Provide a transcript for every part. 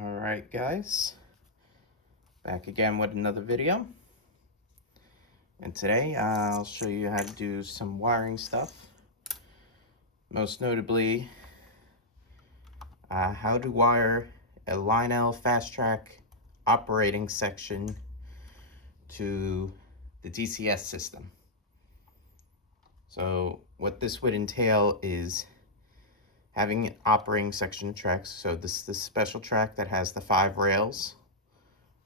Alright guys, back again with another video, and today I'll show you how to do some wiring stuff, most notably how to wire a Lionel Fastrack Operating section to the DCS system. So what this would entail is having an operating section tracks. So this is the special track that has the 5 rails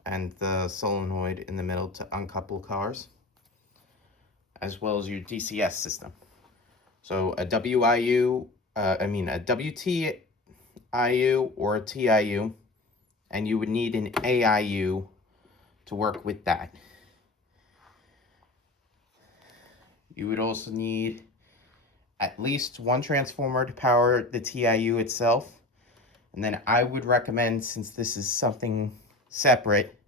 and the solenoid in the middle to uncouple cars, as well as your DCS system. So a WTIU or a TIU, and you would need an AIU to work with that. You would also need at least one transformer to power the TIU itself. And then I would recommend, since this is something separate,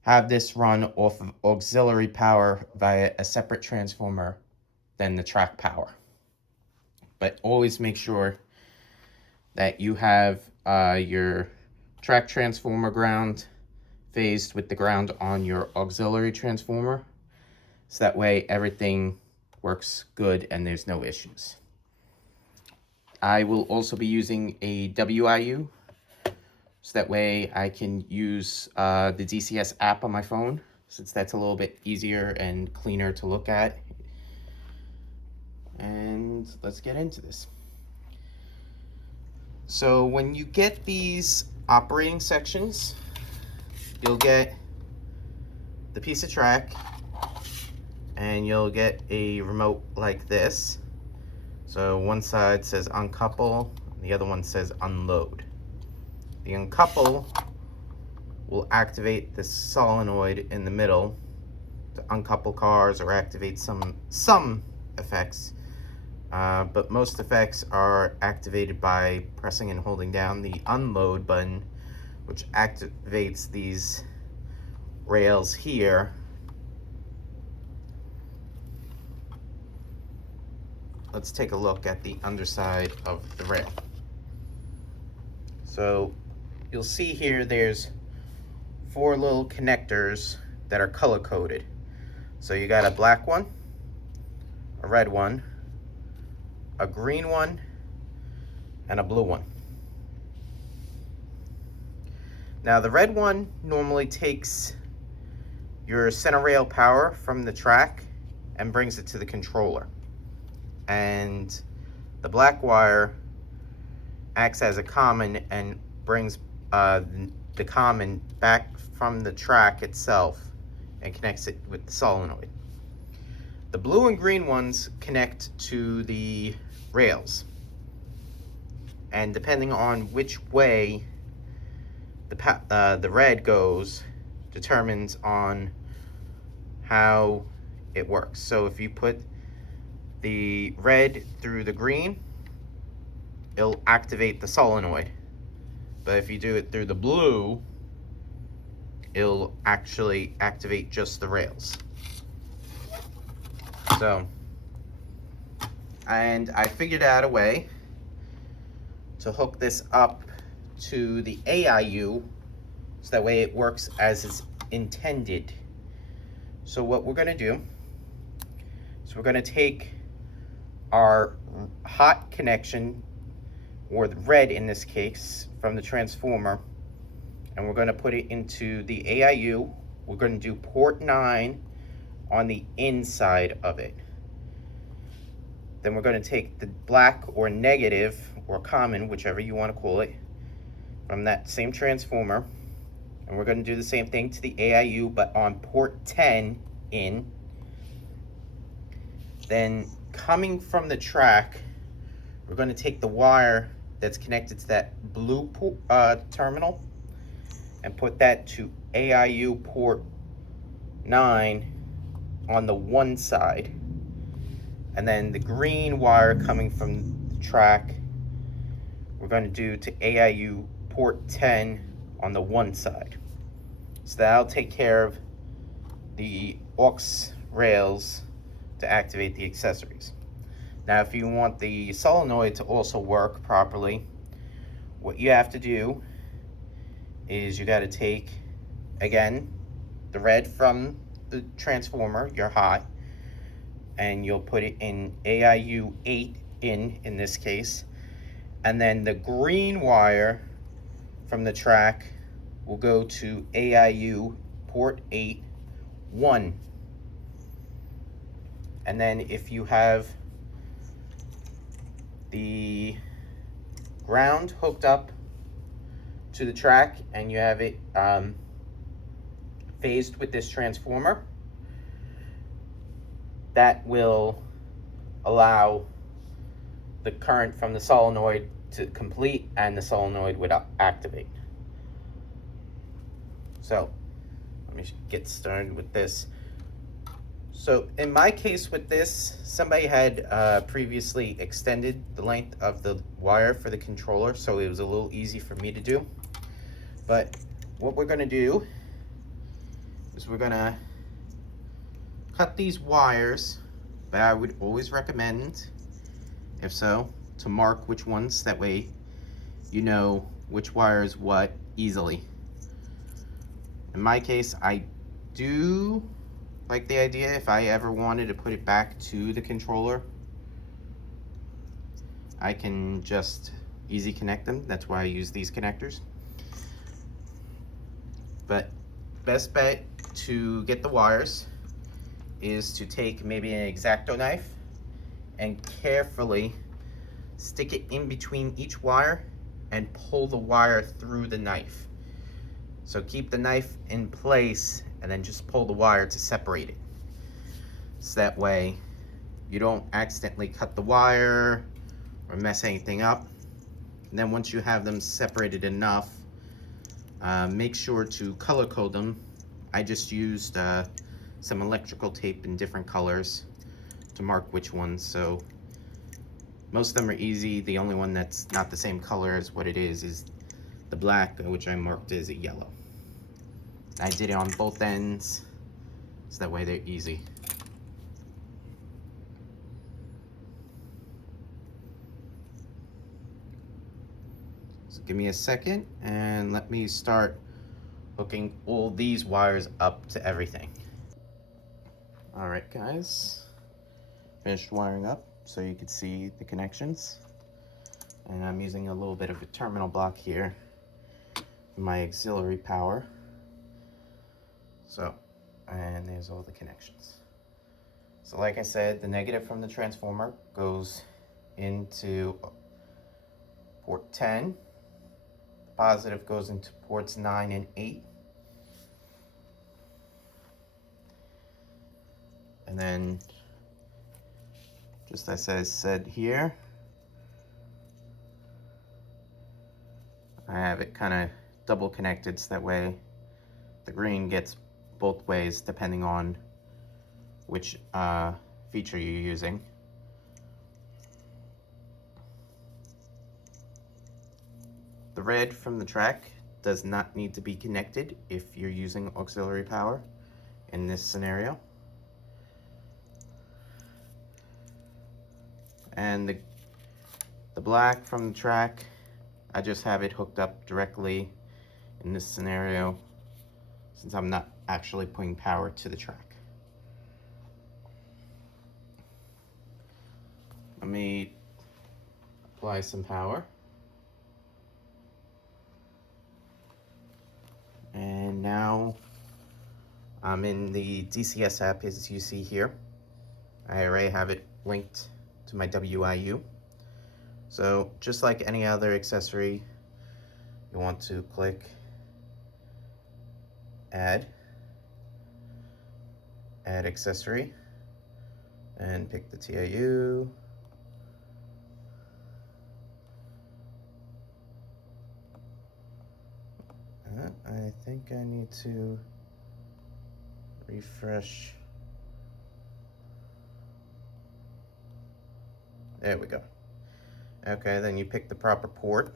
have this run off of auxiliary power via a separate transformer than the track power. But always make sure that you have your track transformer ground phased with the ground on your auxiliary transformer, so that way everything works good and there's no issues. I will also be using a WIU, so that way I can use the DCS app on my phone, since that's a little bit easier and cleaner to look at. And let's get into this. So when you get these operating sections, you'll get the piece of track, and you'll get a remote like this. So one side says uncouple, the other one says unload. The uncouple will activate the solenoid in the middle to uncouple cars or activate some effects, but most effects are activated by pressing and holding down the unload button, which activates these rails here. Let's take a look at the underside of the rail. So you'll see here there's 4 little connectors that are color coded. So you got a black one, a red one, a green one, and a blue one. Now the red one normally takes your center rail power from the track and brings it to the controller. And the black wire acts as a common and brings the common back from the track itself and connects it with the solenoid. The blue and green ones connect to the rails, and depending on which way the red goes determines on how it works. So if you put the red through the green, it'll activate the solenoid. But if you do it through the blue, it'll actually activate just the rails. So, and I figured out a way to hook this up to the AIU, so that way it works as it's intended. So what we're gonna do is we're gonna take our hot connection, or the red in this case, from the transformer, and we're going to put it into the AIU. We're going to do port 9 on the inside of it. Then we're going to take the black or negative or common, whichever you want to call it, from that same transformer, and we're going to do the same thing to the AIU, but on port 10 in. Then coming from the track, we're going to take the wire that's connected to that blue terminal and put that to AIU port 9 on the one side. And then the green wire coming from the track, we're going to do to AIU port 10 on the one side. So that'll take care of the aux rails to activate the accessories. Now, if you want the solenoid to also work properly, what you have to do is you got to take, again, the red from the transformer, your hot, and you'll put it in AIU 8 in this case. And then the green wire from the track will go to AIU port 8 1. And then if you have the ground hooked up to the track and you have it phased with this transformer, that will allow the current from the solenoid to complete and the solenoid would activate. So let me get started with this. So in my case with this, somebody had previously extended the length of the wire for the controller, so it was a little easy for me to do. But what we're gonna do is we're gonna cut these wires, but I would always recommend, if so, to mark which ones, that way you know which wire is what easily. In my case, I do like the idea, if I ever wanted to put it back to the controller, I can just easy connect them. That's why I use these connectors. But best bet to get the wires is to take maybe an X-Acto knife and carefully stick it in between each wire and pull the wire through the knife. So keep the knife in place and then just pull the wire to separate it. So that way you don't accidentally cut the wire or mess anything up. And then once you have them separated enough, make sure to color code them. I just used some electrical tape in different colors to mark which ones. So most of them are easy. The only one that's not the same color as what it is the black, which I marked as a yellow. I did it on both ends, so that way they're easy. So give me a second and let me start hooking all these wires up to everything. All right, guys, finished wiring up so you can see the connections. And I'm using a little bit of a terminal block here for my auxiliary power. So, and there's all the connections. So like I said, the negative from the transformer goes into port 10. The positive goes into ports 9 and 8. And then, just as I said here, I have it kind of double connected so that way the green gets both ways depending on which feature you're using. The red from the track does not need to be connected if you're using auxiliary power in this scenario. And the black from the track, I just have it hooked up directly in this scenario since I'm not actually putting power to the track. Let me apply some power. And now I'm in the DCS app, as you see here. I already have it linked to my WIU. So just like any other accessory, you want to click add accessory and pick the TIU. I think I need to refresh. There we go. Okay, then you pick the proper port.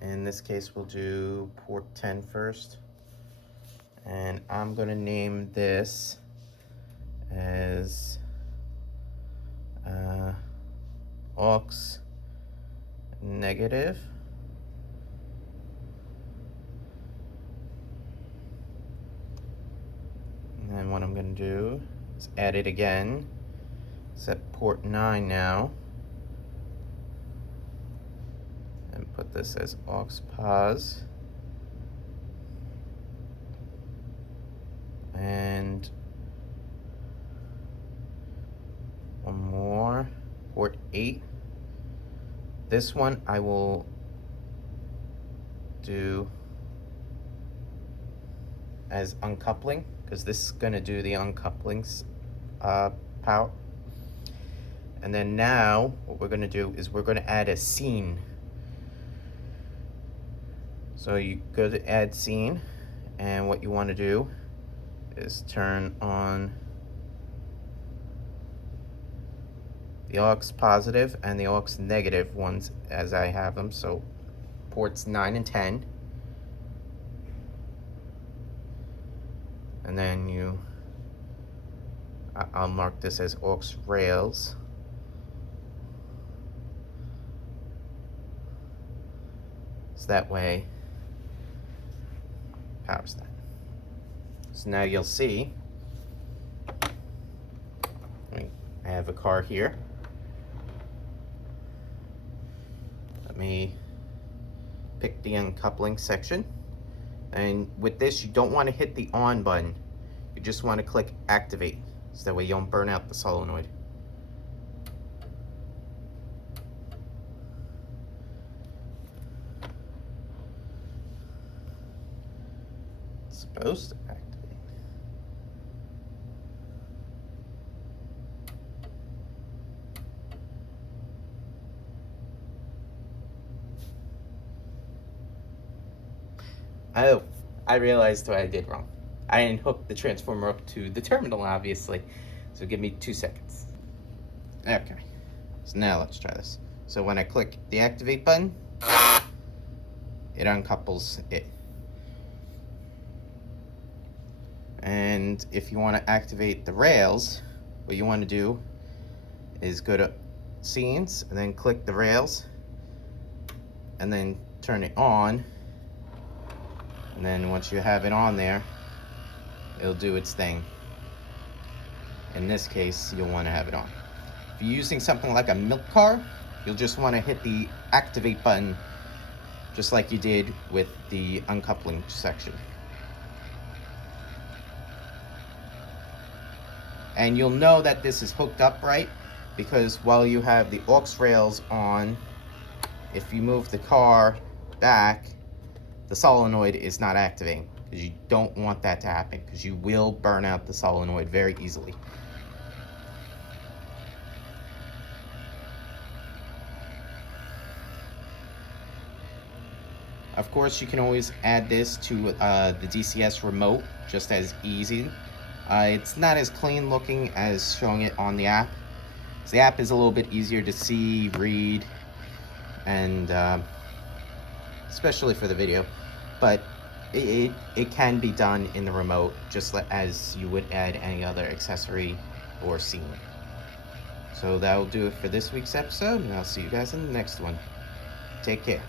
In this case, we'll do port 10 first. And I'm gonna name this as aux negative. going to do is add it again. Set port 9 now. And put this as aux pos. And one more, port 8. This one I will do as uncoupling, because this is going to do the uncouplings power. And then now what we're going to do is we're going to add a scene. So you go to add scene, and what you want to do is turn on the aux positive and the aux negative ones as I have them. So ports 9 and 10. And then I'll mark this as aux rails. So that way, powers that. So now you'll see, I have a car here. Let me pick the uncoupling section. And with this, you don't want to hit the on button. You just want to click activate, so that way you don't burn out the solenoid. It's supposed to activate. Oh, I realized what I did wrong. I didn't hook the transformer up to the terminal, obviously. So give me 2 seconds. Okay. So now let's try this. So when I click the activate button, it uncouples it. And if you want to activate the rails, what you want to do is go to scenes and then click the rails and then turn it on. And then once you have it on there, it'll do its thing. In this case, you'll want to have it on. If you're using something like a milk car, you'll just want to hit the activate button just like you did with the uncoupling section. And you'll know that this is hooked up right, because while you have the aux rails on, if you move the car back, the solenoid is not activating, because you don't want that to happen, because you will burn out the solenoid very easily. Of course, you can always add this to the DCS remote just as easy. It's not as clean looking as showing it on the app. So the app is a little bit easier to see, read, and especially for the video. But it can be done in the remote just as you would add any other accessory or scene. So that will do it for this week's episode, and I'll see you guys in the next one. Take care.